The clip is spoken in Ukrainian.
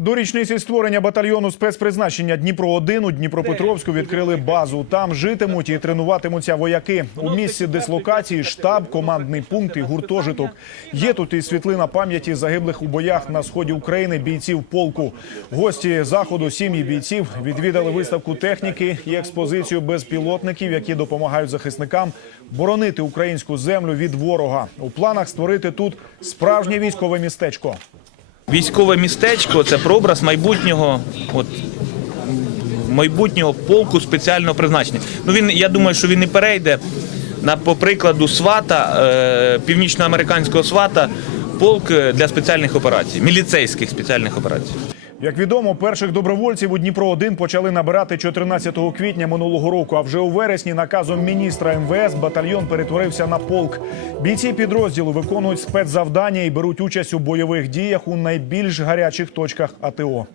До річниці створення батальйону спецпризначення Дніпро 1 у Дніпропетровську відкрили базу. Там житимуть і тренуватимуться вояки. У місці дислокації штаб, командний пункт і гуртожиток. Є тут і світлина пам'яті загиблих у боях на сході України бійців полку. Гості заходу сім'ї бійців відвідали виставку техніки і експозицію безпілотників, які допомагають захисникам боронити українську землю від ворога. У планах створити тут справжнє військове містечко. Військове містечко це прообраз майбутнього, от майбутнього полку спеціального призначення. Ну він я думаю, що він не перейде на по прикладу свата, е, північноамериканського свата, полк е, для спеціальних операцій, міліцейських спеціальних операцій. Як відомо, перших добровольців у Дніпро 1 почали набирати 14 квітня минулого року. А вже у вересні наказом міністра МВС батальйон перетворився на полк. Бійці підрозділу виконують спецзавдання і беруть участь у бойових діях у найбільш гарячих точках АТО.